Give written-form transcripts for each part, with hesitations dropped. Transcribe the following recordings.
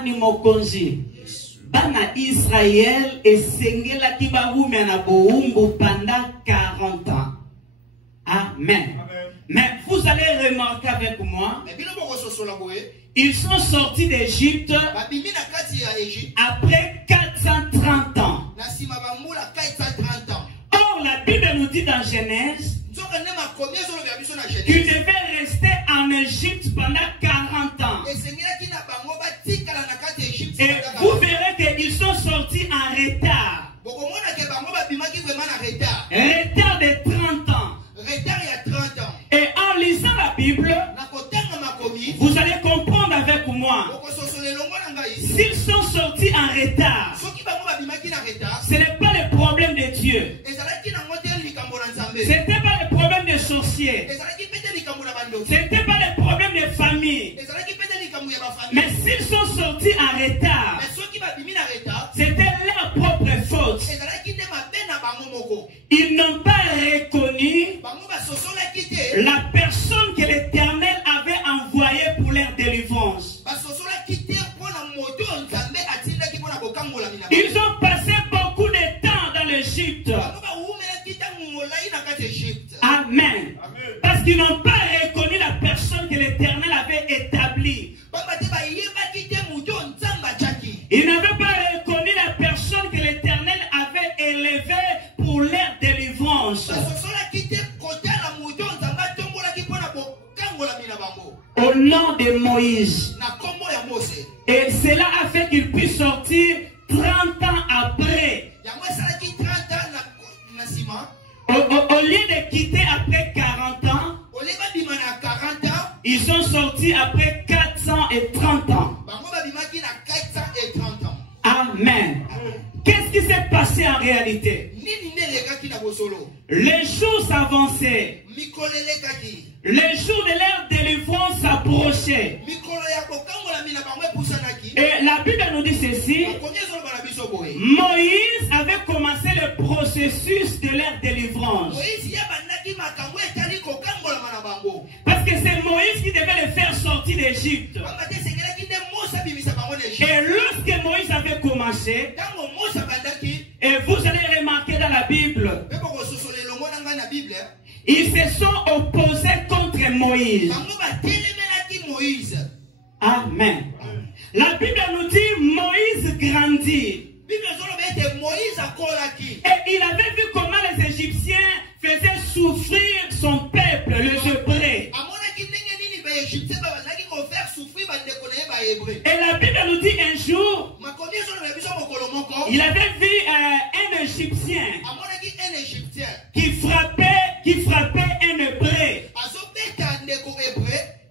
nani mokonzi bana Israël et sengela ki barumia na boumbu pendant 40 ans. Amen. Mais vous allez remarquer avec moi, ils sont sortis d'Égypte après 430 ans. Or, la Bible nous dit dans Genèse qu'ils devaient rester en Égypte pendant 40 ans. Et vous verrez qu'ils sont sortis en retard. Retard de 30 ans. Et en lisant la Bible, vous allez comprendre avec moi. S'ils sont sortis en retard, ce n'est pas le problème de Dieu. Ce n'était pas le problème des sorciers. Ce n'était pas le problème des familles. Mais s'ils sont sortis en retard, c'était leur propre faute. Ils n'ont pas reconnu la personne que l'Éternel avait envoyée pour leur délivrance. Ils ont passé beaucoup de temps dans l'Égypte. Amen. Parce qu'ils n'ont pas reconnu la personne que l'Éternel avait établie. Ils n'avaient pas reconnu la personne que l'Éternel avait élevée pour leur délivrance. Au nom de Moïse. Et cela a fait qu'il puisse sortir 30 ans après. Au lieu de quitter après 40 ans, ils sont sortis après 430 ans. Amen. Qu'est-ce qui s'est passé en réalité? Les jours s'avançaient. Les jours de leur délivrance s'approchaient. Et la Bible nous dit ceci. Moïse avait commencé le processus de leur délivrance. Parce que c'est Moïse qui devait les faire sortir d'Égypte. Et lorsque Moïse avait commencé, et vous allez remarquer dans la Bible, ils se sont opposés contre Moïse. Amen. La Bible nous dit Moïse grandit. Et il avait vu comment les Égyptiens faisaient souffrir son peuple, les Hébreux. Et la Bible nous dit un jour, il avait vu un Égyptien qui frappait un Hébreu.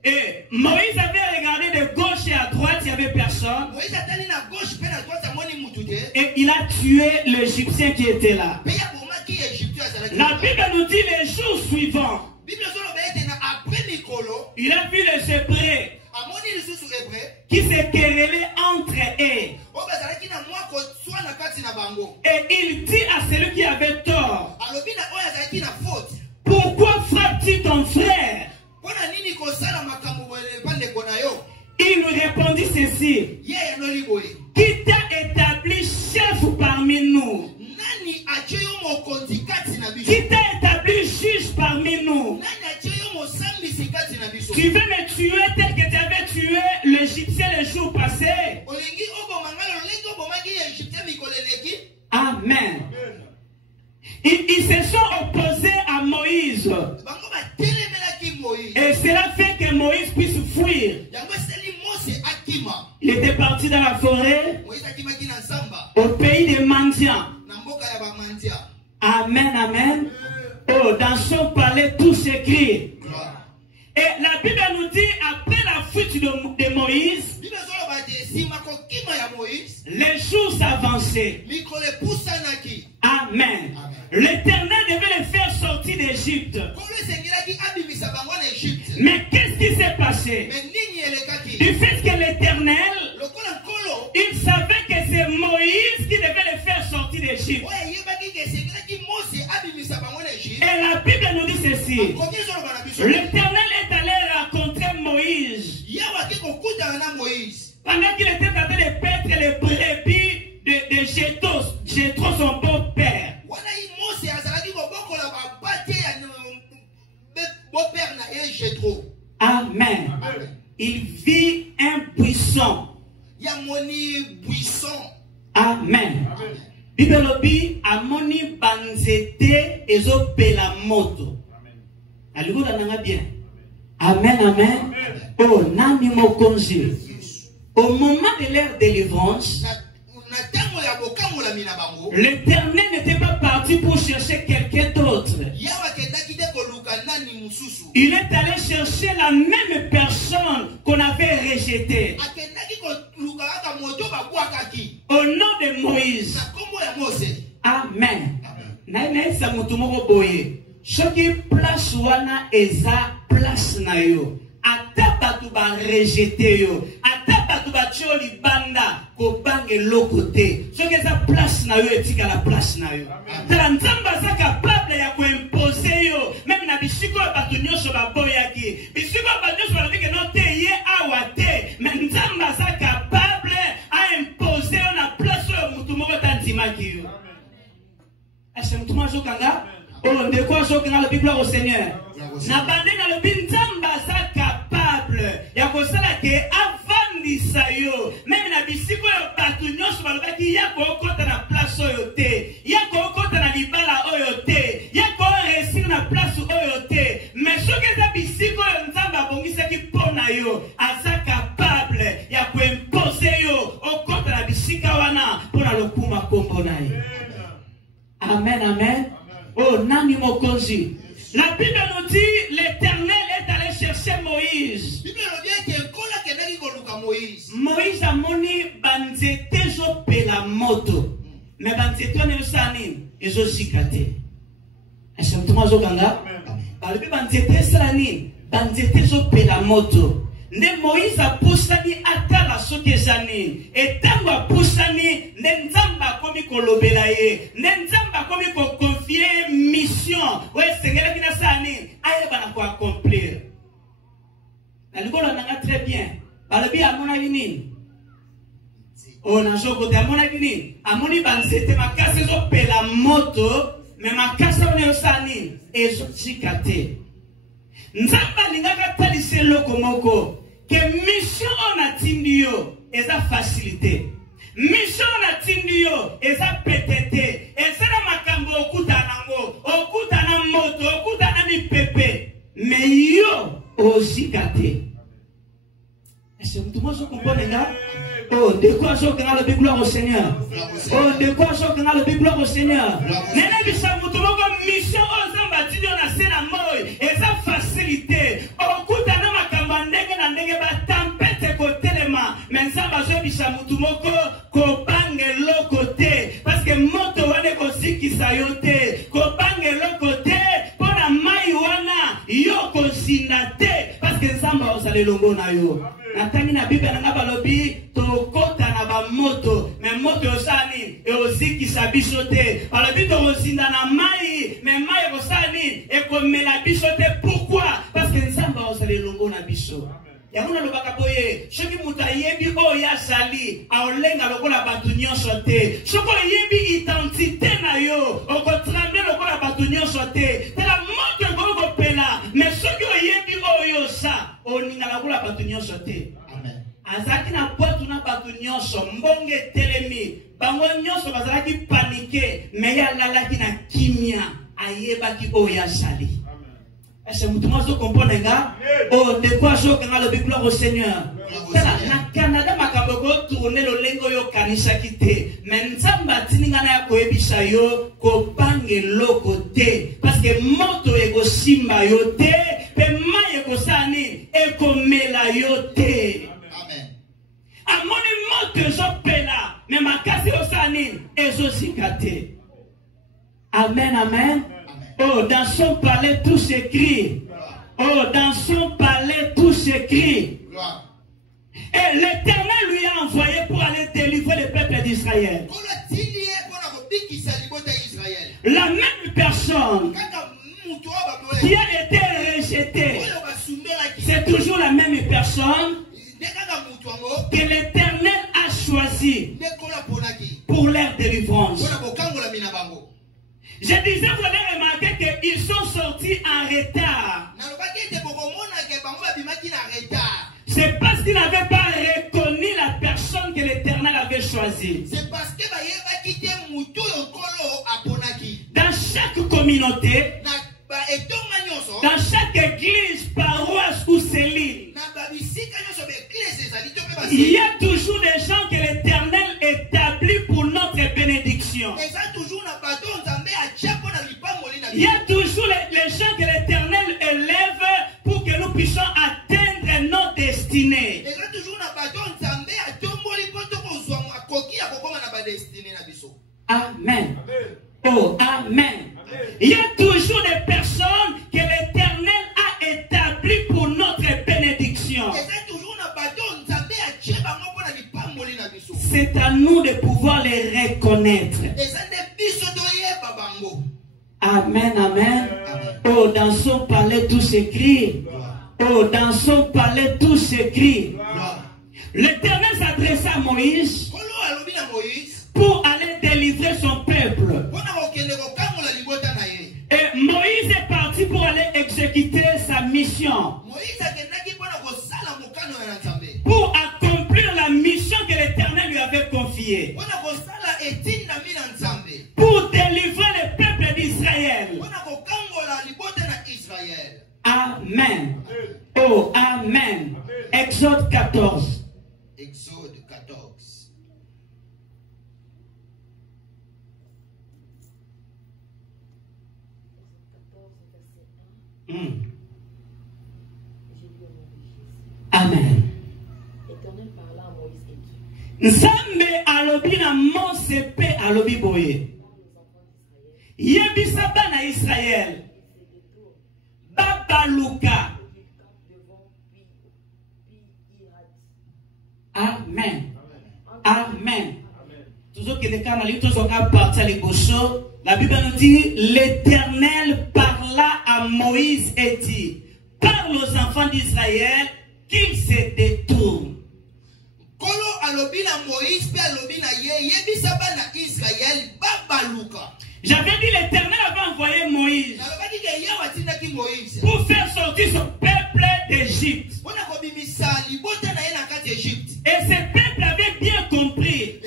Et Moïse avait regardé de gauche et à droite, il n'y avait personne. Et il a tué l'Égyptien qui était là. La Bible nous dit les jours suivants, il a vu les Hébreux qui se querellaient entre eux. Et il dit à celui qui avait tort, pourquoi frappes-tu ton frère? Il nous répondit ceci, qui t'a établi chef parmi nous? Qui t'a établi juge parmi nous? Tu veux me tuer tel que tu avais tué l'Égyptien le jour passé? Amen. Ils se sont opposés à Moïse. Et cela fait que Moïse puisse fuir. Il était parti dans la forêt, au pays des mendiants. Amen, amen. Oh, dans son palais, tout s'écrit. Et la Bible nous dit, après la fuite de Moïse, les jours s'avançaient. Amen. L'Éternel devait les faire sortir d'Égypte. Mais qu'est-ce qui s'est passé? Du fait que l'Éternel, il savait que c'est Moïse qui devait les faire sortir d'Égypte. Et la Bible nous dit ceci. L'Éternel est allé rencontrer Moïse. Pendant qu'il était en train de Jétro, son beau-père. Amen. Il vit un buisson. Amen. Bibelobi amoni banzete ezopela moto. Alikuwa nanga bien. Amen, amen. Oh, nani mokonzi. Au moment de leur délivrance, l'Éternel n'était pas parti pour chercher quelqu'un d'autre. Il est allé chercher la même personne qu'on avait rejetée. Au nom de Moïse. Amen. Chaque place wana eza place na yo. Ata batu ba rejeté yo. Ata batu ba choli banda ko bange lokote. Chaque eza place na yo etika la place na yo. Tala nzamba za capable ya ko imposer yo. Même na bisiko batu nyosho ba boyaki. Bisiko batu nyosho ba bike no te ye awate. Mais nzamba za capable a imposer yo na place yo mutu moko tantimaki yo. Est-ce que mutu moko kanga? Oh, de quoi je dans la Bible au Seigneur? Na bande na le bintamba sa capable. Ya ko sala ke avant disayo. Même na bisiko yo batu nyonso balobaki ya ko kota na place oyo te. Ya ko kota na libala oyo te. Ya ko réussir na place oyo te. Mais soki za bisiko yo nzamba bongisaki pona yo, asa capable ya ko imposer yo o kota na bisika wana pona lokuma kombo na ye. Amen, amen. Oh, nani mokonzi. La Bible nous dit l'Éternel est allé chercher Moïse. Moïse a moni banzete zo pela moto. Mais banzete on est sani ezo sikate. Est-ce que tu zo kanga? Balobi banzete sani banzete zo pela moto. Ne Moïse a poussani atala soke zani. Et tango a poussani ne nzamba komi kolobela ye. Ne nzamba komi ko confier mission. Ouais, Seigneur qui n'a sani. Aye bana ko accomplir. Na likolo nanga très bien. Balobi amona yini. Oh na joko te amona yini. Amoni banzete makase zo pela moto. Mais makase on sani ezo chikate. Nzamba lingaka talise loko moko. Que mission on a tindio eza facilité. Mission on a tindio eza pétété. Eza na makambo okuta nango, okuta na moto, okuta na mi pepe. Mais yo osikate. Est-ce que tout le monde comprend là? Oh, de quoi je connais la Bible au Seigneur? Oh, de quoi je connais la Bible au Seigneur? Nene bisamu tout le mission on zamba tindio na sena moy eza facilité. Okuta na makambo ndenge na ndenge ba tempête ko telema. Mais zamba zo bisamu tout moko ko bange lokote parce que moto wane ko sikisa yote ko bange lokote pona mai wana yo ko sinate parce que zamba osale longo na yo. Natangi na Bible na balobi to kota na ba moto mais moto osani e ozikisa bisote balobi to osinda na mai mais mai osani e ko mela bisote. Pourquoi? Parce que nzamba osale longo na biso. Yamuna lobaka boye soki muta yebi o ya sali aolenga lokola batu nyonso te. Soko yebi identité na yo oko tremble lokola batu nyonso te. Tela moto ko pela mais soki o yebi o yo sa oninga lokola batu nyonso te. Amen. Azaki na potu na batu nyonso mbonge telemi bango nyonso bazalaki panike mais ya lalaki na kimia ayebaki o ya sali. Est-ce que vous comprenez? Oh, de quoi je connais le Bible au Seigneur? Na Canada, makaboko tourner le lengo yo kanisa kite. Mais nzamba tininga na ko ebisa yo ko bange lokote. Parce que moto ego simba yo te, pe maye ko sani e ko mela yo te. Amen. Amoni moto zo pela, mais makasi o sani ezo sikate. Amen, amen. Oh, dans son palais tout s'écrit. Oh, dans son palais tout s'écrit. Et l'Éternel lui a envoyé pour aller délivrer le peuple d'Israël. La même personne qui a été rejetée, c'est toujours la même personne que l'Éternel a choisi pour leur délivrance. Je disais, vous allez remarquer qu'ils sont sortis en retard. C'est parce qu'ils n'avaient pas reconnu la personne que l'Éternel avait choisie. Dans chaque communauté, dans chaque église, paroisse ou cellule, il y a toujours des gens que l'Éternel établit pour notre bénédiction. Il y a toujours les gens que l'Éternel élève pour que nous puissions atteindre nos destinées. Amen. Oh, amen. Il y a toujours des personnes que l'Éternel a établies pour notre bénédiction. C'est à nous de pouvoir les reconnaître. Amen, amen. Oh, dans son palais tout s'écrit. Oh, dans son palais tout s'écrit. L'Éternel s'adressa à Moïse pour aller délivrer son peuple. Et Moïse est parti pour aller exécuter sa mission. Pour accomplir la mission que l'Éternel lui avait confiée. Pour délivrer le peuple d'Israël. Amen. Oh, amen. Exode 14. Exode 14. Amen. L'Éternel parla à Moïse et dit: Nzambe alobi na Mose pe alobi boye. Yebisa bana Israël. Babaluka. Amen. Amen. Toujours que les canaliers sont à partir les gauchos. La Bible nous dit: l'Éternel parla à Moïse et dit: parle aux enfants d'Israël qu'ils se détournent. Kolo alobi na Moïse pe alobi na yebisa bana Israël babaluka. J'avais dit l'Éternel avait envoyé Moïse pour faire sortir son peuple d'Égypte. Et ce peuple avait bien compris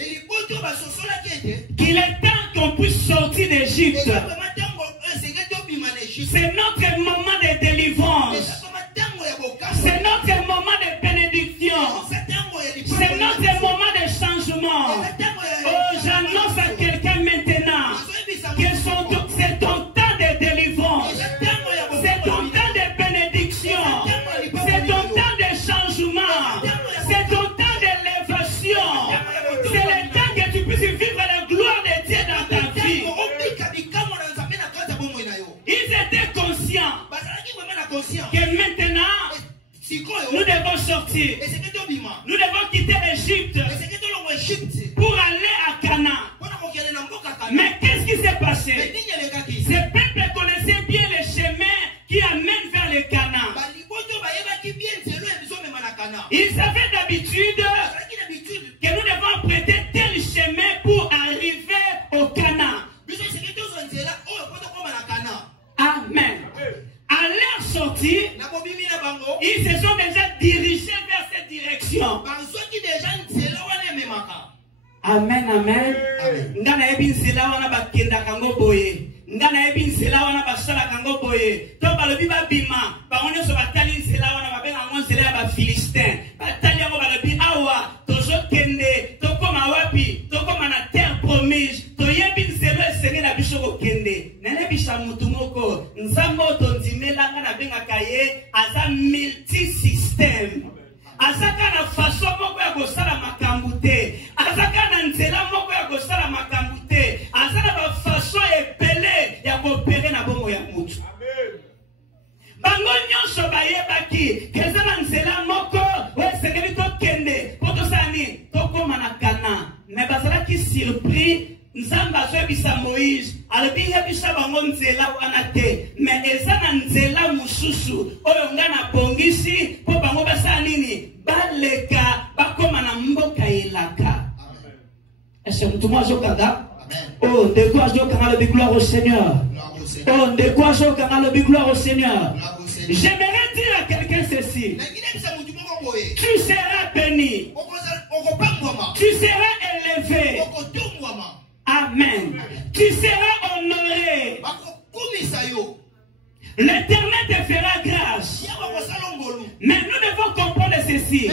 qu'il est temps qu'on puisse sortir d'Égypte. C'est notre moment de délivrance. C'est notre moment de bénédiction. C'est notre moment de changement. Oh, j'annonce à quelqu'un maintenant que c'est ton temps de délivrance. C'est ton temps de bénédiction. C'est ton temps de changement. C'est ton temps d'élévation. C'est le temps que tu puisses vivre la gloire de Dieu dans ta vie. Ils étaient conscients que maintenant nous devons sortir. Nous devons quitter l'Égypte pour aller à Canaan. Mais qu'est-ce qui s'est passé? Ces peuples connaissaient bien les chemins qui amènent vers le Canaan. Ils savaient d'habitude que nous devons emprunter tel chemin pour arriver au Canaan. Amen. À leur sortie, ils se sont déjà dirigés vers cette direction. Amen, amen. Ngana ebi nsela wana bakenda kango boye. Ngana ebi nsela wana basala kango boye. To balobi ba bima, ba onyo so batali nsela wana babenga ngo nsela ya ba Philistin. Batali yango balobi awa, tozo kende, to koma wapi, to koma na terre promise. To yebi nsela esenge na biso ko kende. Nene bisha mutu moko, nzambo to ndimela ngana benga kaye aza multi-système. Azaka na façon moko ya kosala makambo te. Azaka na nzela moko ya kosala makambo te. Azaka na façon epele ya kopere na bongo ya mutu. Bango nyonso bayebaki keza na nzela moko esengeli tokende po tosala nini tokoma na Kana. Me bazalaki surpris. Nzambe azwebisa Moïse alobi yebisa bango nzela wana te. Me eza na nzela mususu oyo nga na bongisi po bango basala nini baleka bakoma na mboka elaka. Est-ce que mtu mwazo kanga? Oh, de quoi je canal de gloire au Seigneur. Oh, de quoi je canal de gloire au Seigneur. J'aimerais dire à quelqu'un ceci. Tu seras béni. Tu seras élevé. Amen. Tu seras honoré. L'Éternel te fera grâce. Mais nous devons comprendre ceci.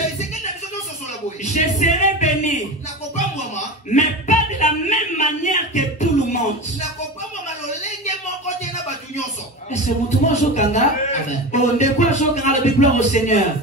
Je serai béni, mais pas de la même manière que tout le monde. C'est mon tour, Jokanga. On est quoi, Jokanga, la gloire au Seigneur.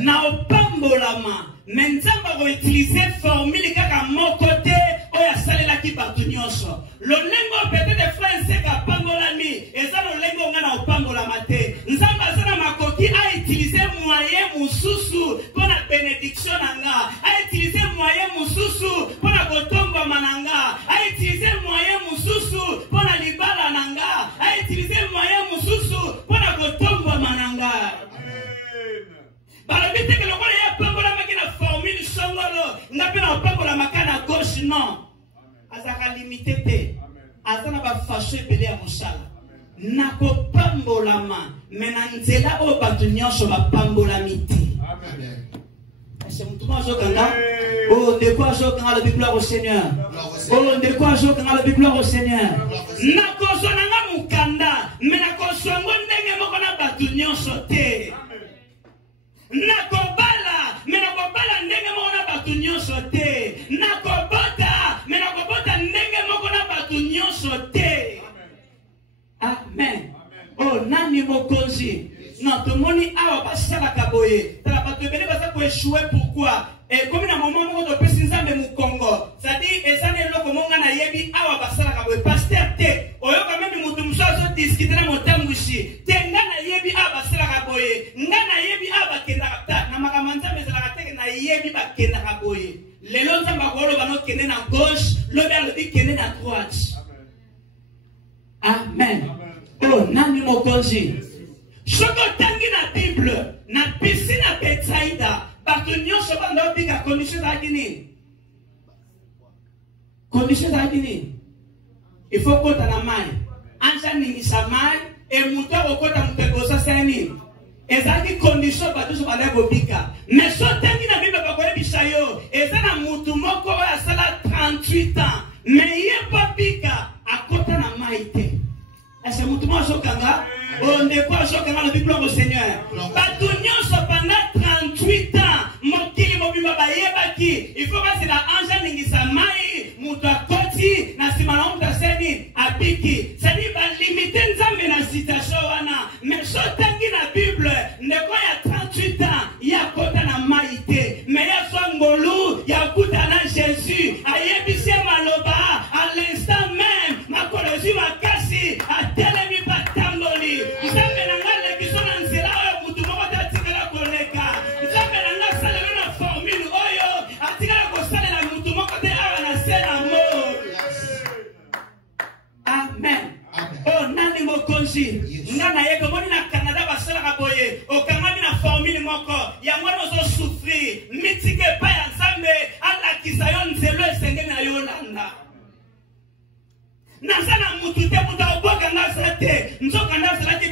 Na opambolama. Maintenant, on va utiliser formule kaka mon côté. Oya salela ki batunyoso. Le lengo peut-être des frères c'est ka pangolami. Et ça le lengo ngana opambolama te. Nzamba sana makoki a utilisé moyen mususu pour la bénédiction nanga. A utilisé moyen mususu pour la kotomba mananga. A utilisé moyen mususu pour la libala nanga. A utilisé moyen mususu pour la kotomba mananga. Balabite que le roi est pangolama qui na formule songolo. N'a pas pangolama kana gauche non. Azaka limité te. Azana ba fâché belé à mosala. Nako pambolama. Menanzela o batunyosho ba pambolamiti. Amen. C'est mon tour Jokanga. Oh, de quoi Jokanga le gloire au Seigneur. Oh, de quoi Jokanga le gloire au Seigneur. Nako sonanga mukanda. Menako songo ndenge moko na batunyosho te. Nakobala, menakobala ndenge moko na batunyosho te. Nakobota, menakobota ndenge moko na batunyosho te. Amen. Oh, nani mokonzi. Non, tout le monde a basala kaboye. T'as pas te béni parce que échouer pourquoi? Et comme na moment où on peut s'inzambe mu Congo. Ça dit et ça ne loko monga na yebi awa basala kaboye. Pasteur te. Oyo quand même mutu msozo discuter na motambushi. Te ngana yebi awa basala kaboye. Ngana yebi awa kenda ta na makamanza bezala te na yebi ba kenda kaboye. Lelo nzamba kolo bano kende na gauche, lobi alobi kende na droite. Amen. Oh, nani mokonzi. Soko tangi na Bible, na piscine na Betsaida, batunyo soba ndo bika condition za kini. Condition za kini. Il faut kota na mai. Anja ningisa mai, e muto okota mutegosa seni. Ezaki condition batu soba ndo bika. Mais so tangi na Bible bakole bisayo, ezana mutu moko ya sala 38 ans. Mais ye pa bika akota na mai te. Est-ce que mutu mo sokanga? On n'est pas sûr qu'on a le gloire au Seigneur. Batunion pendant 38 ans. Mon kili mobima ba yebaki. Il faut passer la anja ningisa mai. Muta koti na simana umta seni abiki. Seni ba limiter nzambe na citation wana. Mais so tangi na Bible ndeko ya 38 ans ya kota na maite. Mais ya swangolu ya kuta na Jésus. Ayebise maloba à l'instant même. Ma kolozi makasi a telemi patamboli. Nzambe na ngale kisona nzela oyo mutu moko tatikala koleka. Nzambe na ngale salelo na formule oyo atikala kosalela mutu moko te awa na sena mo. Amen. Oh nani mokonzi. Ngana yeko moni na Canada basala kaboye. Okangami na formule moko. Ya mwana zo souffrir. Mitike pa ya Nzambe ala kisayon nzelo esenge na yolanda. Nasana mutu te mutu oboka ngasate nzoka ndasala ki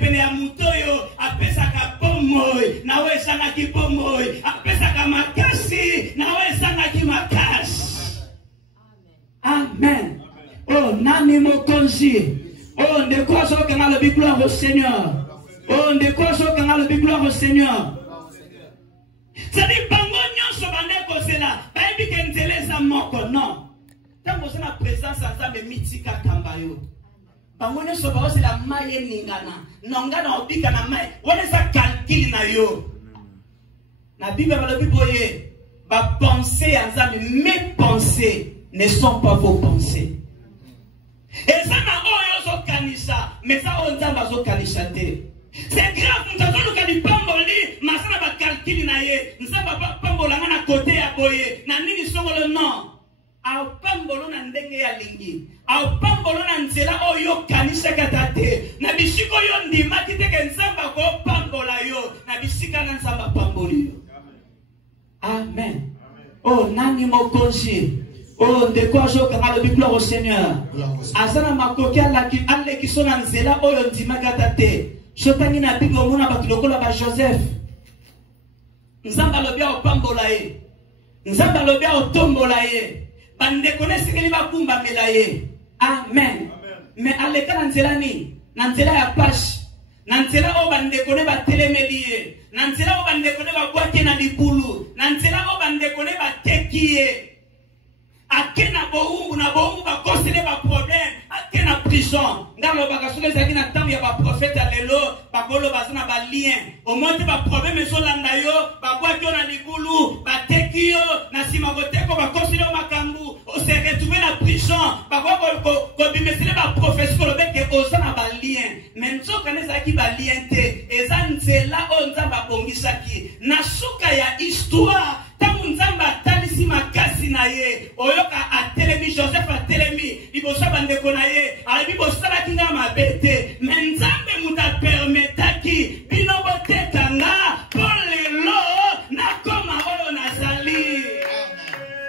pene ya mutu yo apesa ka pomoy nawe sanga ki pomoy apesa ka makasi nawe sanga ki makasi. Amen. Oh nani mokonzi. Oh de quoi so kana le gloire au Seigneur. Oh de quoi so kana le gloire au Seigneur. Ça dit bango nyonso bandeko sela baebi kenzeleza moko non. Tant que la présence ensemble mitika kambayo. Bangone so ba la maye ningana. Nongana obika na maye. Wone sa calcul na yo. Na Bible ba lobi boye. Ba penser ensemble mes pensées ne sont pas vos pensées. Et ça na oyo so kanisa, mais ça on nzamba so kanisa te. C'est grave nous avons ka di pamboli, masana ba calcul na ye. Nzamba ba pambola na côté ya boye. Na nini songolo non. Au pambolo na ndenge ya lingi au pambolo na nzela oyo kanisa katate na bisiko yo ndima kiteke nzamba ko pambola yo na bisika na nzamba pamboli yo. Amen. Oh nani mokonzi. Oh, de quoi je parle de gloire au Seigneur. Azana makoki alle qui sont en zela oyo ndimakatate. Shotangi na Bible omona batu lokola ba Joseph. Nzamba lobia opambola ye. Nzamba lobia otombola ye. Bande connaissent que ba kumba melaye. Amen. Mais alle kana nzela ni, na nzela ya page. Na nzela o bande kone ba telemeliye. Na nzela o bande kone ba boite na libulu. Na nzela o bande kone ba tekiye. Akena boumbu na boumbu ba kosele ba problème akena prison ngalo ba kasule zaki na temps ya ba prophète alelo ba kolo ba sana ba lien au moins ba problème so landa yo ba kwa kyo na libulu ba tekio na sima goteko ba kosele makambu o se retrouver na prison ba ko bimesele ba professeur ko beke o sana ba lien même so kaneza ki ba lien te ezanzela o nzamba bongisaki na suka ya histoire tangu nzamba talisi makasi na ye oyoka atelemi Joseph atelemi liboso bandeko na ye ali bosala kinga mabete mais nzambe muta permetaki bino botekanga pour lelo na koma oyo nazali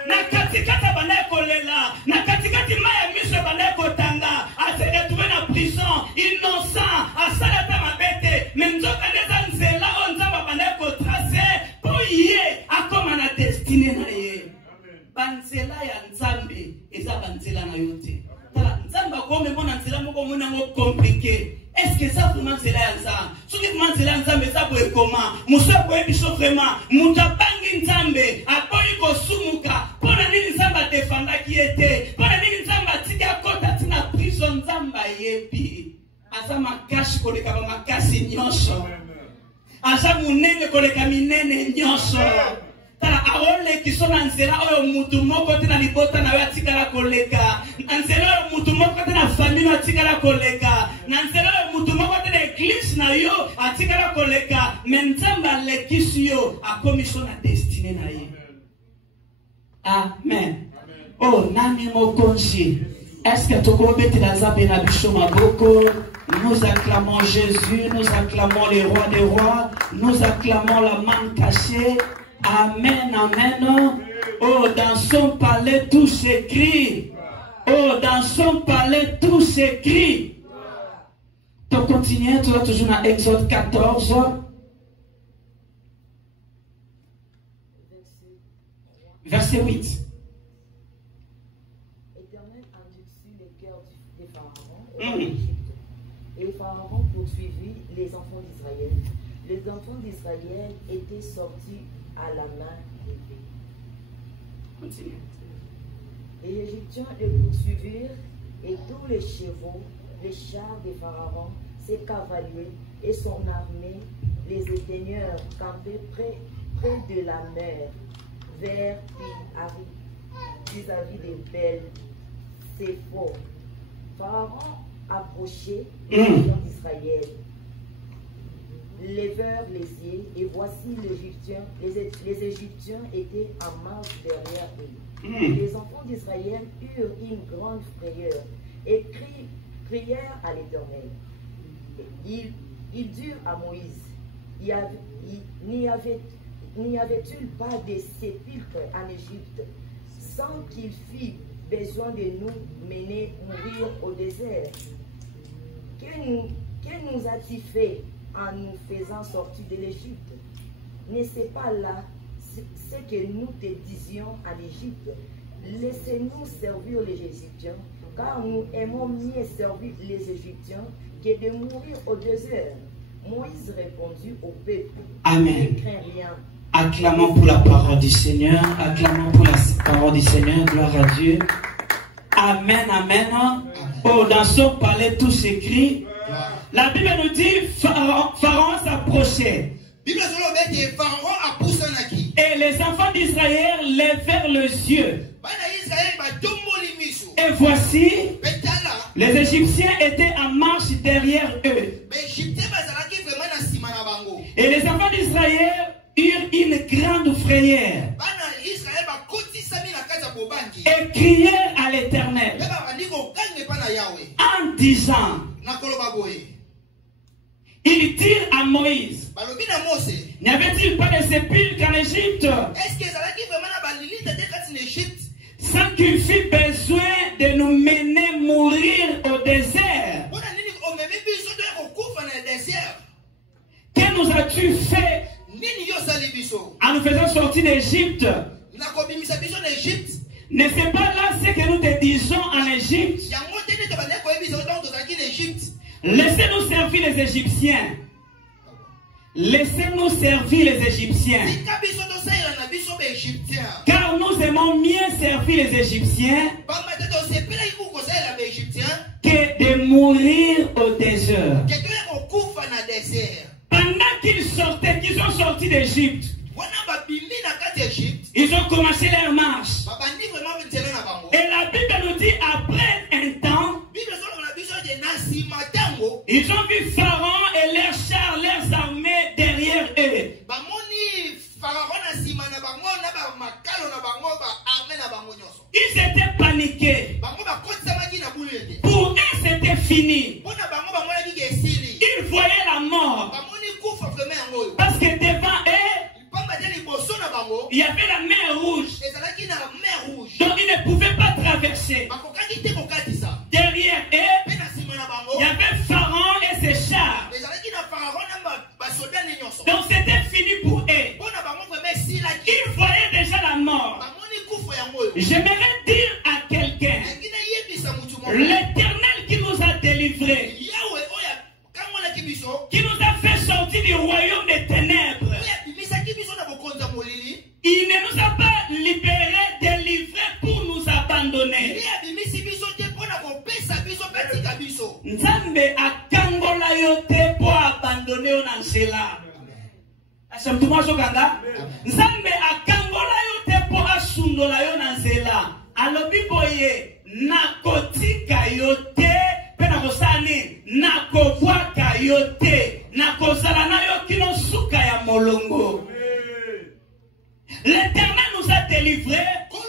na katikata bandeko lela na katikati maya miso bandeko tanga ase retrouver na prison innocent asala ta mabete mais nzoka neza nzela o nzamba bandeko tracer pour ye akoma na destinée na ye banzela ya nzambe eza banzela na yote tala nzamba kome mona nzela moko mona ngo compliqué est-ce que ça vraiment nzela ya nzambe soki vraiment nzela ya nzambe eza boye koma musoko ebiso vraiment mutabangi nzambe akoyi kosumuka pona nini nzamba defendaki ete pona nini nzamba tika kota tina prison nzamba yebi aza makasi koleka ba makasi nyonso aza munene koleka minene nyonso tala aole kisona nzela oyo mutu moko te na libota na yatikala koleka na nzela oyo mutu moko te na famille atikala koleka na nzela oyo mutu moko te na église na yo atikala koleka même nzamba lekisi yo akomiso na destinée na ye. Amen. Oh nani mokonzi est-ce que tokobeti la nzambe na biso maboko? Nous acclamons Jésus, nous acclamons le roi des rois, nous acclamons la manne cachée. Amen, amen. Oh, dans son palais tout s'écrit. Oh, dans son palais tout s'écrit. Tu continues, tu vas toujours dans Exode 14. Verset 8. L'Éternel endurcit le cœur des pharaons et le pharaon poursuivit les enfants d'Israël. Les enfants d'Israël étaient sortis à la main épée. Continue. Les Égyptiens le poursuivirent et tous les chevaux, les chars des pharaons, ses cavaliers et son armée les éteignirent campés près de la mer, vers vis-à-vis des belles. C'est faux. Pharaon approchait les enfants d'Israël, levèrent les yeux et voici les Égyptiens étaient en marche derrière eux. Les enfants d'Israël eurent une grande frayeur et crièrent à l'Éternel. Ils dirent à Moïse, n'y avait-il pas de sépulcres en Égypte sans qu'il fît besoin de nous mener mourir au désert? Que nous a-t-il fait en nous faisant sortir de l'Égypte? N'est-ce pas là ce que nous te disions en Égypte? Laissez-nous servir les Égyptiens, car nous aimons mieux servir les Égyptiens que de mourir au désert. Moïse répondit au peuple. Amen. Ne crains rien. Acclamons pour la parole du Seigneur. Acclamons pour la parole du Seigneur. Gloire à Dieu. Amen, amen. Oh, dans son palais tout s'écrit. La Bible nous dit Pharaon s'approchait. Et les enfants d'Israël levèrent les yeux. Et voici, les Égyptiens étaient en marche derrière eux. Et les enfants d'Israël eurent une grande frayeur et crièrent à l'Éternel en disant, ils dirent à Moïse, n'y avait-il pas de sépulcre en Égypte sans qu'il fut besoin de nous mener mourir au désert? Que nous as-tu fait en nous faisant sortir d'Égypte? Ne c'est pas là ce que nous te disons en Égypte. Laissez-nous servir les Égyptiens. Laissez-nous servir les Égyptiens. Car nous aimons mieux servir les Égyptiens que de mourir au désert. Pendant qu'ils ont sorti d'Égypte, ils ont commencé leur marche. Et la Bible nous dit, après un temps, ils ont vu Pharaon et leurs chars, leurs armées derrière eux. Ils étaient paniqués. Pour eux, c'était fini. Ils voyaient la mort. Parce que devant eux, il y avait la mer rouge. Donc ils ne pouvaient pas traverser. Derrière eux, il y avait Pharaon et ses chars. Donc c'était fini pour eux. Ils voyaient déjà la mort. J'aimerais dire à quelqu'un, l'Éternel qui nous a délivrés, qui nous a fait sortir du royaume des ténèbres, il ne nous a pas libérés, délivrés pour nous abandonner. Nzambe akangola yote po abandonner onanzela. Asamtuma sokanga. Nzambe akangola yote po asundola yonanzela. Alobi boye nakotika yote pe nakosani nakobwaka yote nakozala na yo kino suka ya molongo. L'Éternel nous a délivrés pour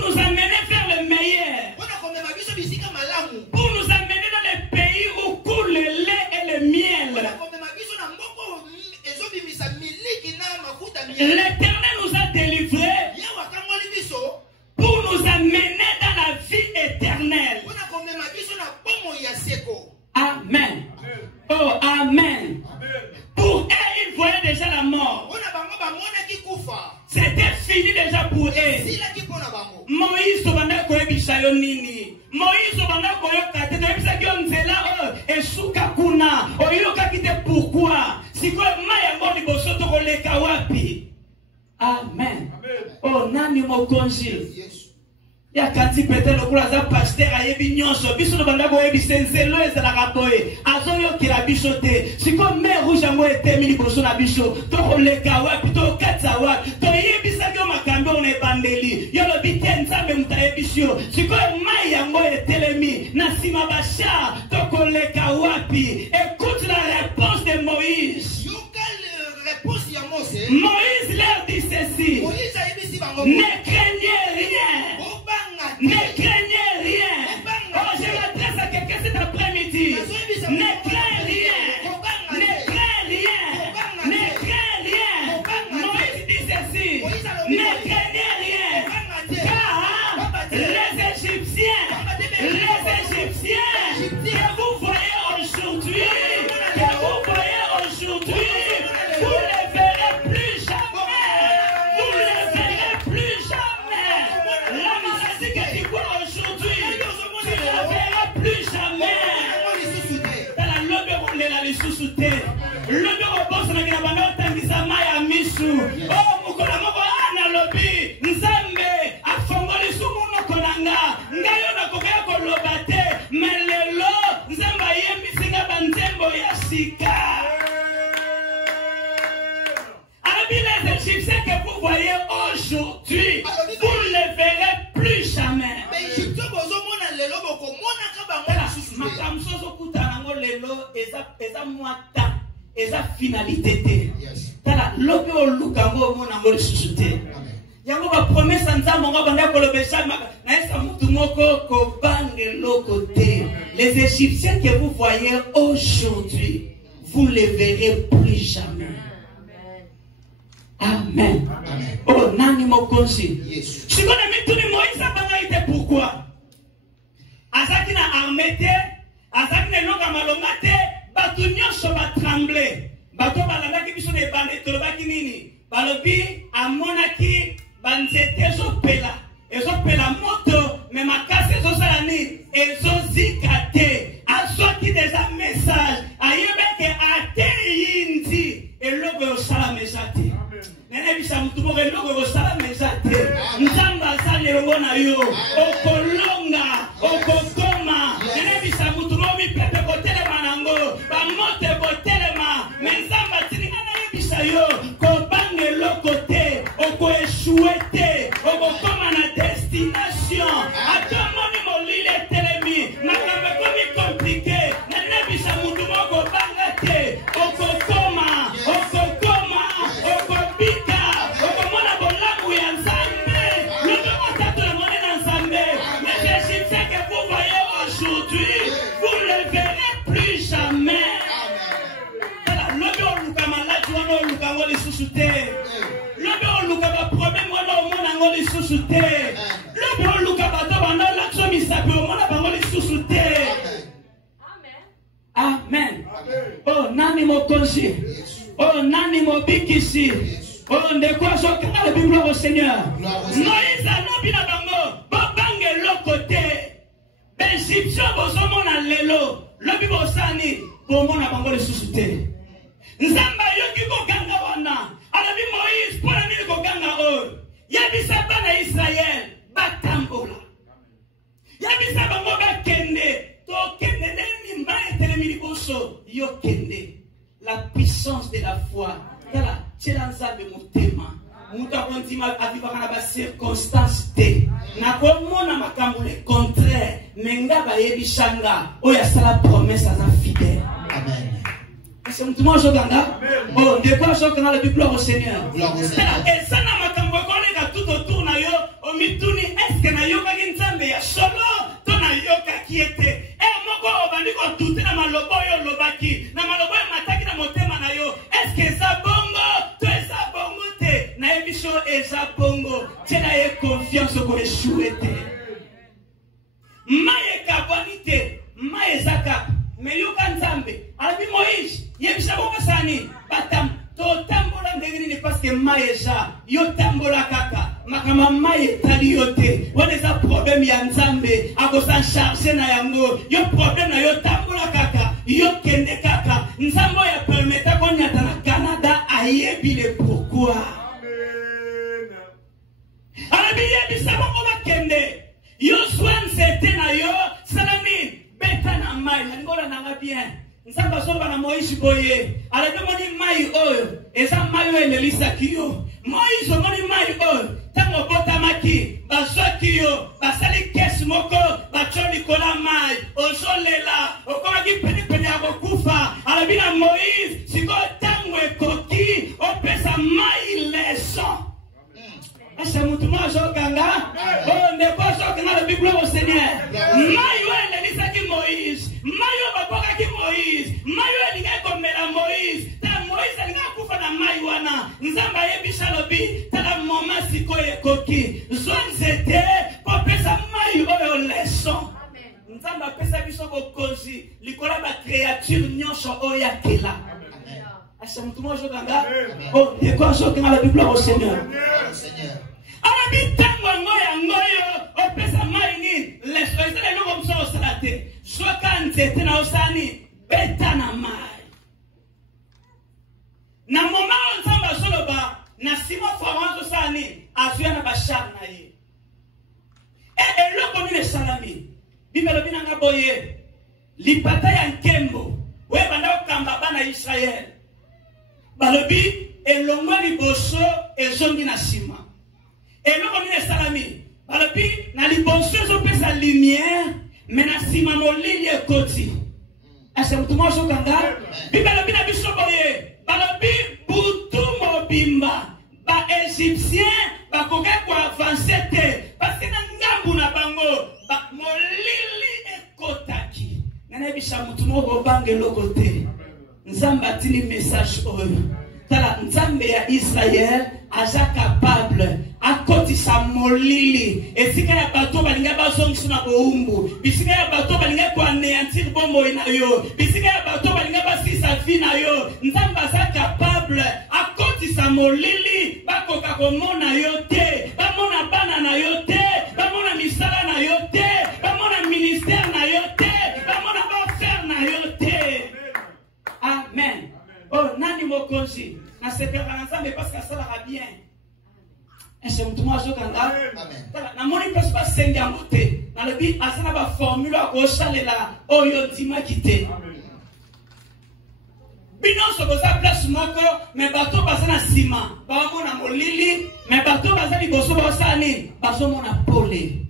nous amener vers le meilleur. Pour nous amener dans les pays où coule le lait et le miel. L'Éternel nous a délivrés pour nous amener dans la vie éternelle. Amen. Oh, amen. Pour eux, ils voyaient déjà la mort. C'était fini déjà pour eux. Moïse obanda koyebisa yo nini? Moïse obanda koyoka te toyebisa ki nzela esuka kuna. Oyoka kite pourquoi? Siko maya ngo liboso to koleka wapi? Amen. Oh nani mokonzi? Ya kati pete lokula za pasteur ayebi nyonso biso no banda koyebisa nzelo ezalaka boye. Azoyo kila biso te. Siko mer rouge ngo etemi liboso na biso to koleka wapi to katsa wapi? To yebisa yo makambe on ebandeli. Yo lo biten nzambe mutayebisio. Siko mai yango etelemi na sima basha to koleka wapi? Écoute la réponse de Moïse. Moïse leur dit ceci. Ne craignez rien. Ne craignez rien. Oh, je m'adresse à quelqu'un cet après-midi. Ne crains rien. Ne crains rien. Ne crains rien. Moïse dit ceci. Ne craignez rien. Car les Égyptiens que vous voyez aujourd'hui, vous ne les verrez plus jamais. Vous ne les verrez plus jamais. La maladie que tu vois aujourd'hui, tu ne la verras plus jamais. Dans la lobe, on l'a les sous-souté. Lobe, on pense que la bande tangisa maya misu. Oh, mukola moko ana lobi. Nzambe, afongoli sumuno konanga. Ngayo na kokeya kolobate. Melelo, nzamba yembi singa banzembo ya sika. Les Égyptiens que vous voyez aujourd'hui, vous ne les verrez plus jamais. Eza finalité. Lobe olukango mona ngoli susute. Yango ba promesse nzambo nga banda kolobesha na esa mutu moko ko bange lokote. Les Égyptiens que vous voyez aujourd'hui, vous ne les verrez plus jamais. Amen. Oh, nani mokonzi. Sikona mituni balobi amonaki banzete ezopela ezopela moto me makasi ezosala nini ezozika te azoki deja message ayebeke ate yindi eloko yosala meza te nene bisa mutu moko eloko yosala meza te nzambe asali elongo na yo okolonga okokoma nene bisa mutu moko mipepe kotelema nango bamoto ekotelema me nzambe atininga nayebisa yo kobanga eloko te okoeshue te okokoma na destination atomoni molile telemi makambo ekomi komplike nanebisa mutu moko banga te okokoma okobika okomona bolamu ya nzambe loboko tatu na mone na nzambe les Égyptiens que vous voyez aujourd'hui vous ne le verrez plus jamais. Lobi oluka maladi wana oluka ngo lisusu te lobi oluka baproblème wana omona ngo lisusu te lobi oluka bato banda lakso misapi omona bango lisusu te. Amen. Oh nani mokonzi oh nani mobikisi oh ndeko azokanga la Bible au Seigneur Moïse alobi na bango babange eloko te baegyptien bozomona lelo lobi bosani bomona bango lisusu te. Nzamba yoki koganga wana alobi Moïse mpona nini koganga oyo yebisa bana Israel batambola yebisa bango bakende tokende neni mba etelemi liboso yokende la puissance de la foi yala tiela nzambe motema mutu akondima avivaka na bacirconstance te nakomona makambo le contraire me nga bayebisanga oyo asala promesse aza fidèle. Amen. C'est un monde joganga. Oh, de quoi joganga la Bible au Seigneur. Et ça n'a pas comme quoi tout autour na yo. O mituni est-ce que na yo kaki nzambe ya solo to na yo kaki ete. Moko obandi ko tout na malobo yo lobaki. Na malobo ya mataki na motema na yo. Est-ce que ça bongo? To ça bongo te. Na ebiso eza bongo. Tena ye confiance ko échouer te. Maye kabwanite, maye zaka. Mais yo kanzambe. Alabi Moïse yebisa bongo sani batam to tambola ndengini parce que mayeja yo tambola kaka makama maye tali yote wana za problème ya nzambe akosa charger na yango yo problème na yo tambola kaka yo kende kaka nzambo ya permettre ko nyata na Canada ayebile pourquoi. Amen. Alabi yebisa bongo bakende yo soin c'était na yo salami beta na mai ngola na bien. Nzamba soba na Moïse boye alabe moni mai oyo eza mai oyo elelisaki yo Moïse moni mai oyo tango botamaki bazwaki yo basali kesi moko bacholi kola mai ozolela okomaki penepene ya kokufa alabi na Moïse siko tango ekoki opesa mai leson. Est-ce que mutu mwa jokanga oh ndeko jokanga la Bible au Seigneur mai oyo elelisaki Moïse mai oyo babokaki Moïse mai oyo elingai komela Moïse ta Moïse alingai kufa na mai wana nzambe ayebisa lobi tala moma sikoyo ekoki zwa nzete popesa mai oyo leson. Nzambe apesa biso bokonzi likola bacréature nyonso oyo akela. Est-ce que mutu mwa jokanga oh ndeko jokanga la Bible au Seigneur. Arabitango ngoya ngoyo opesa mai ni leso izele no komso salate soka nzete na osani beta na mai na moma nzamba soloba na simo faranzo sani azua na bashar na ye eloko mine salami bimelo binanga boye lipata ya nkembo we banda okamba bana Israel balobi elongo liboso ezongi na sima. Et là, on est salami. Balobi, na liboso ezopesa lumière, mais na sima molili ekoti. Est-ce que tout le monde jokanga? Bibalobi na biso boye. Balobi butu mobimba. Ba Égyptien ba koke ko avancer te. Parce que na ngambu na bango ba molili ekotaki. Nana bisha mutu moko bange lokote. Nzamba tini message oyo. Tala nzambe ya Israël aza capable akotisa molili esika ya bato balinga bazongisa na boumbu bisika ya bato balinga koanéantir bombo na yo bisika ya bato balinga basisa vie na yo nzambe aza capable akotisa kisa molili bakoka komona yo te, bamona bana na yo te, bamona misala na yo te, bamona ministère na yo te, bamona affaire na yo te. Amen. Oh, nani mokonzi na sepelaka na Nzambe parce que asalaka bien. Est-ce que moi je kanga? Amen. Na moni parce pas sengi yango te. Na lobi asana ba formule ko salela oyo ndima kite. Amen. Bino so boza place moko mais bato bazana sima. Ba mona molili mais bato bazali boso bosani. Bazo mona pole.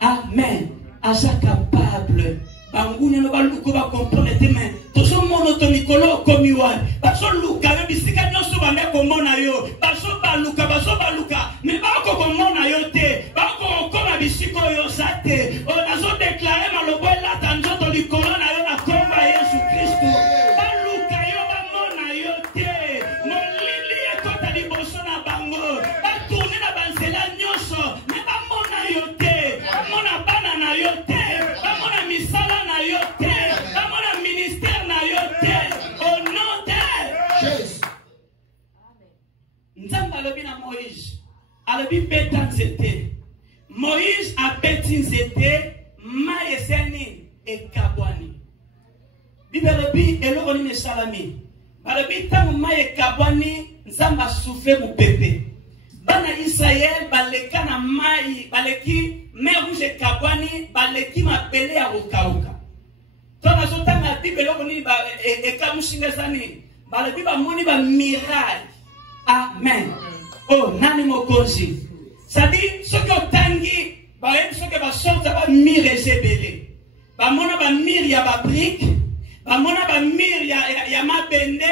Amen. Asa capable. Bangunya no baluko ba comprendre te mais tozo mono to mikolo komiwa. Bazo luka me bisika nyoso ba me komona yo. Bazo baluka mais ba ko komona yo te. Ba ko koma bisiko yo sate. O nazo déclarer malobo la tanzo to likolo na yo na komba Yesu Kristo. Baluka yo ba mona yo te. Molili e kota di boso na bango. Ba tourner na banzela nyoso me ba mona yo te. Ba mona bana na yo te. Ba mona misala na yo te. Ba mona ministère na yo te. Au nom de Jésus. Nzamba lobi na Moïse. Alobi betan zete. Moïse a betin zete. Maïseni et kabwani. Bibelobi elogoni ne salami. Alobi tamu maïe kabwani. Nzamba souffle mu pepe. Bana Israël baleka na maï. Baleki mer rouge kabwani. Baleki ma pele ya okauka. Tona zotanga bibelogoni ba e kamushinga zani. Balobi ba moni ba miracle. Amen. Oh, nani mokonzi. Sadi, soki otangi, ba yem soki ba sorta ba mire zebele. Ba mona ba mire ya ba brique, ba mona ba mire ya mabende,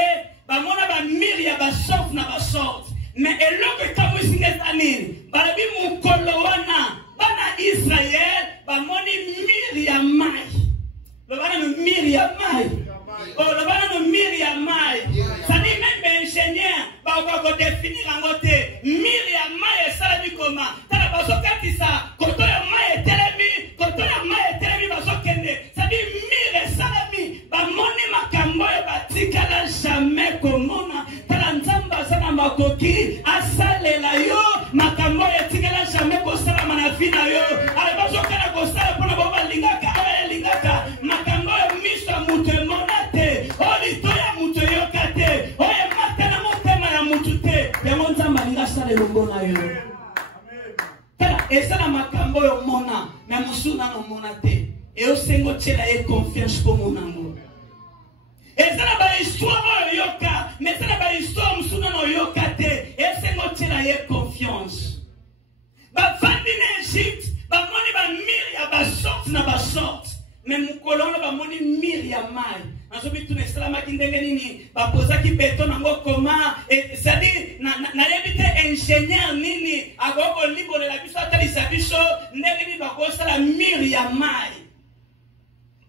ba mona ba mire ya ba sorte na ba sorte. Mais eloko kamu singezani, ba bi mukolo wana, bana Israël, ba moni mire ya mai. Lo bana no mire ya mai. Oh, lo bana no mire ya mai. Sadi même ingénieur ba ko définir angote mire ya mai esala bikoma tala bazokatisa koto ya mai telemi bazokende sadi mire salami ba moni makambo ya batikala jamais komona tala nzamba sana makoki asalela yo makambo ya tikala jamais kosala manafina yo ala bazokana kosala pona baba lingaka makambo ya misa mutu monate oli to ya mutu yokate oye matana motema ya mutu te yango nzamba linga sala longo na yo tala esala makambo yo mona me musuna no mona te e o sengo chela e confiance ko monango esala ba histoire yoka me esala ba histoire musuna no yoka te e sengo chela e confiance ba fandi na Egypte ba moni ba miria ba sorte na ba sorte me mukolono ba moni miria mai azobi tu nesalama kindenge nini ba posa ki beton nango koma et c'est-à-dire na yebite ingénieur nini agoko libole la biso atali sabiso ndenge ni ba kosa la miria mai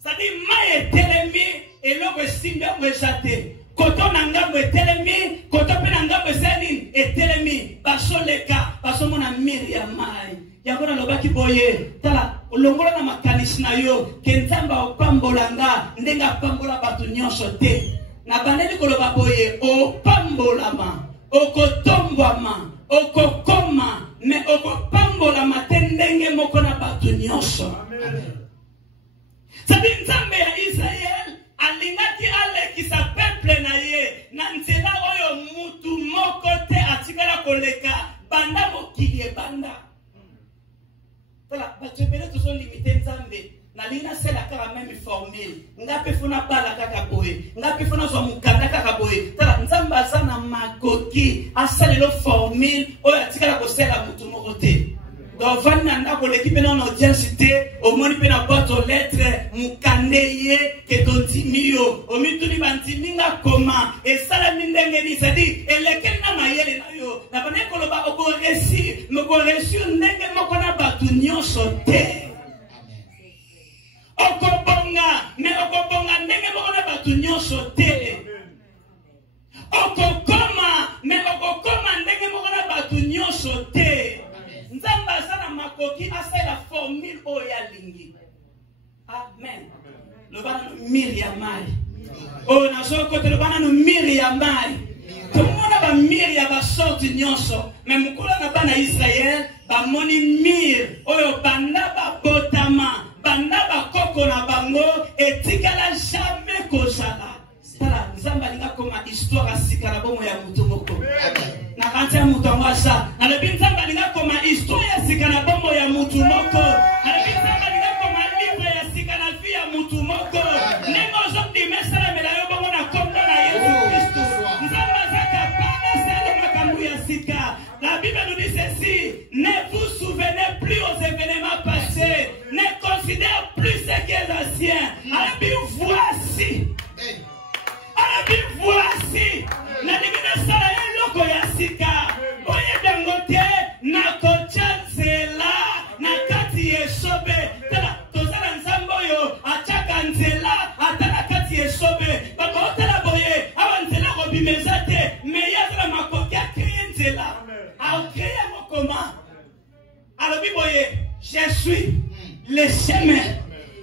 c'est-à-dire mai etelemi eloko esimbi yango esate koto na ngambo etelemi koto pe na ngambo eseni etelemi basoleka basomona miria mai yango na lobaki boye tala longola na makanisi na yo ke nzamba opambolanga ndenga pambola batu nyonso te na bandeli koloba boye opambolama okotombwama okokoma me okopambolama te ndenge moko na batu nyonso. Sabi nzambe ya Israel alingaki alekisa peuple na ye na nzela oyo mutu moko te atikala koleka banda mokili ebanda. Voilà, tu peux tous limiter nzambe. Na lina sela kaka même formule. Ngape funa bala kaka boye. Ngape funa zo mukanda kaka boye. Tala nzamba sana makoki asale lo formule oyo atikala ko sela mutu moko te. Donc vana ndako l'équipe na audience te au moni pe na boîte aux lettres mukandeye ke tontimio o mituni bantiminga koma e sala mindenge ni sadi eleke na mayele na yo na bane ko loba obo resi moko resu ndenge moko na batu nyonso te okobonga me okobonga ndenge moko na batu nyonso te okokoma me okokoma ndenge moko na batu nyonso te. Nzamba sana makoki asala formule oya lingi. Amen. Le bana no Miriamai. Oh na so kote le bana no Miriamai. Tout le monde ba mir ya ba sorti nyonso mais mukula na bana Israël ba moni mir oyo banda ba botama banda ba koko na bango etikala jamais kozala tala nzamba linga koma histoire asikala bomo ya mutu moko na kantia mutu ngasa na le binzamba linga koma histoire asikala bomo ya mutu moko na le binzamba linga koma livre ya sikala vie ya mutu moko nengo zomdi mesala mela yo bomo na kombo na Yesu Kristo nzamba zaka pana sele makambu ya sika. La Bible nous dit ceci: ne vous souvenez plus aux événements passés, ne considérez plus ce qui est ancien. Alors voici. Voici, na limina sala eloko ya sika oye dangote na kochanzela na kati esobe tala tozala nzambo yo achaka nzela atala kati esobe bakotala boye awanzela kobimezate meyazala makoki akreye nzela akreye mokoma alobi boye je suis le chemin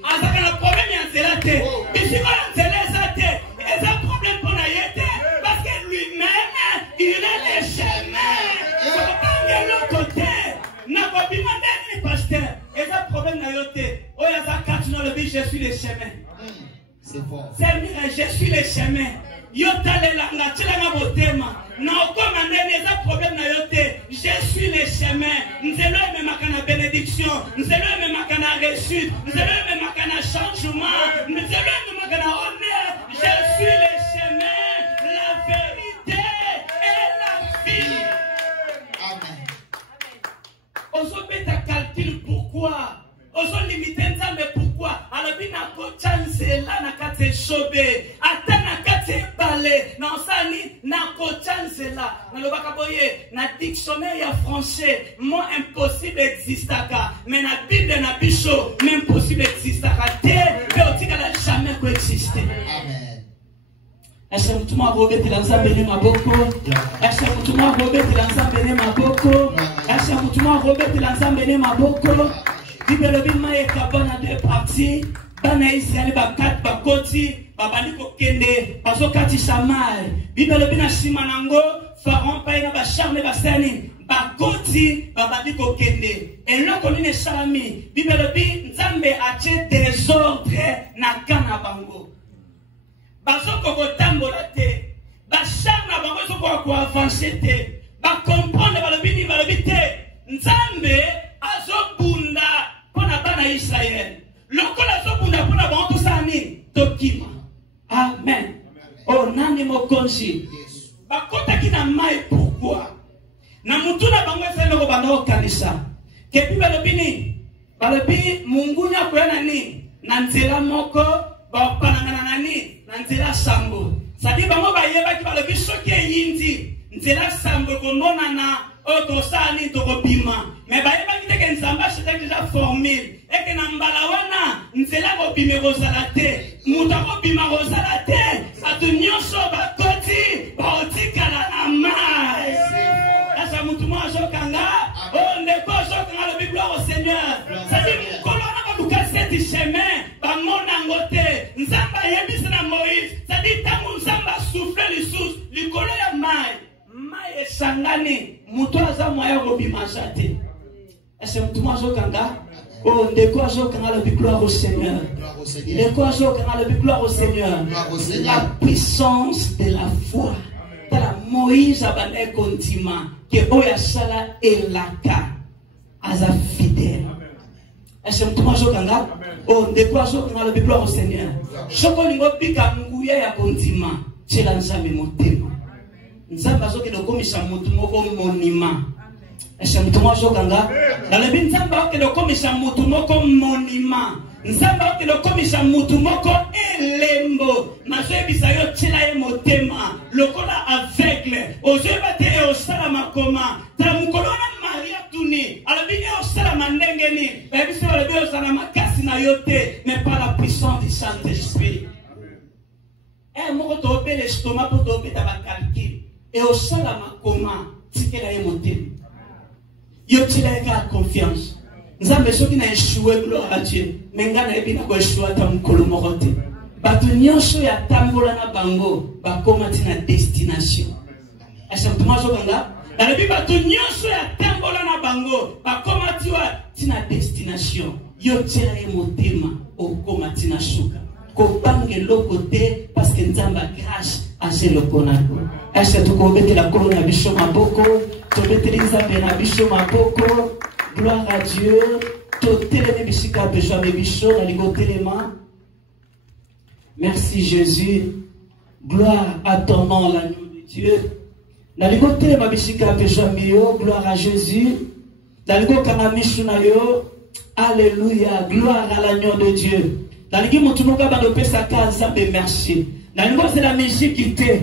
azaka na problème ya nzela te bisikola nzela eza te eza problème pour na yete parce que lui-même il est le chemin sokotange l'autre na kobima ndeni pasteur eza problème na yo te oyo aza kati na lobi je suis le chemin c'est fort je suis le chemin yo talelanga tilanga botema na okoma ndeni eza problème na yo te je suis le chemin nzelo ememaka na bénédiction nzelo ememaka na réussite nzelo ememaka na changement nzelo ememaka na honneur je suis le chemin la vérité et la vie. Amen. Ozobeta calcul pourquoi ozolimite nzambe pourquoi alobi na kochanzela na kati esobe ata na kati ebale na osali na kochanzela nalobaka boye na dictionnaire ya français mot impossible existaka mais na bible na biso mot impossible existaka te pe otikala jamais koexiste. Amen. Asa mutuma robetela nzambe ne maboko asa mutuma robetela nzambe ne maboko asa mutuma robetela nzambe ne maboko. Bible bima ekabana deux parties bana Israël ba quatre ba koti babandi ko kende bazokati samai Bible bina sima nango Pharaon pa ina ba charme ba sani ba koti babandi ko kende eloko nini salami Bible bi nzambe ache désordre na kana bango bazoko ko tambola te ba charme bango zoko ko avancer te ba comprendre ba lobi te nzambe azobunda pona bana Israël lokola azobunda pona bango tosani tokima. Amen. Oh nani mokonzi bakotaki na mai pourquoi na mutuna bango ezali ko banda okanisa ke Bible bini balobi mungunya koyana ni na nzela moko bapanangana nani na nzela sambo sadi bango bayebaki balobi soki eyindi nzela sambo komonana autre sani tokobima mais bayebaki teke nzamba c'était déjà formule et que na mbala wana nzela kobime kozala te mutu akobima kozala te bato nyonso bakoti baotikala na mai asa mutu mo azokanga ndeko azokanga lobi gloire au Seigneur sadi mokolo wana baluka seti chemin bamonango te nzambe ayebisi na Moïse sadi ntango nzambe asouffle lisusu likolo ya mai mai esangani mutu aza moya kobima te ese mutu mo azokanga ndeko azokanga lobi gloire au Seigneur ndeko azokanga lobi gloire au Seigneur la puissance de la foi tala Moïse abanda kontima ke oyo asala elaka aza fidèle ese mutu mo azokanga ndeko azokanga lobi gloire au Seigneur soko lingo pika nguya ya kontima tshela nzambe motema nzambe azokende okomisa mutu moko monima ese mutu mo azokanga nalobi nzambe akende okomisa mutu moko monima nzambe akende okomisa mutu moko elembo nazoyebisa yo tshela ye motema lokola aveugle ozoyeba te eosalama koma tala mokolo wana Maria tuni alobi eosalama ndenge nini bayebisi balobi ozala makasi na yo te mais par la puissance du Saint-Esprit moko toobela estoma mpo toobeta bakalkile eosalama koma tikela ye motema yo tshela ye kaka confiance nzambe soki na échoué gloire à Dieu mais nga nayebi na koéchoué ata mokolo moko te bato nyonso ya tambola na bango bakoma ntina destination Achantement jokanga. Dans le Bible, tout nyonso ya tambola na bango, ba koma tiwa tina destination. Yo tira motema o koma tina shuka. Ko bange loko te parce que nzamba crash ase lokona ko. Ase to ko bete la corona bicho maboko, to bete nzambe na bicho maboko. Gloire à Dieu. To teleme bishika bejo me bicho na ligo telema. Merci Jésus. Gloire à ton nom l'agneau de Dieu. Naligo telema bishika bejo me yo, gloire à Jésus. Naligo kanamishu na yo. Alléluia, gloire à l'agneau de Dieu. Dans le monde, tout le monde a pesa kaza, merci. Dans le monde, c'est la musique qui était.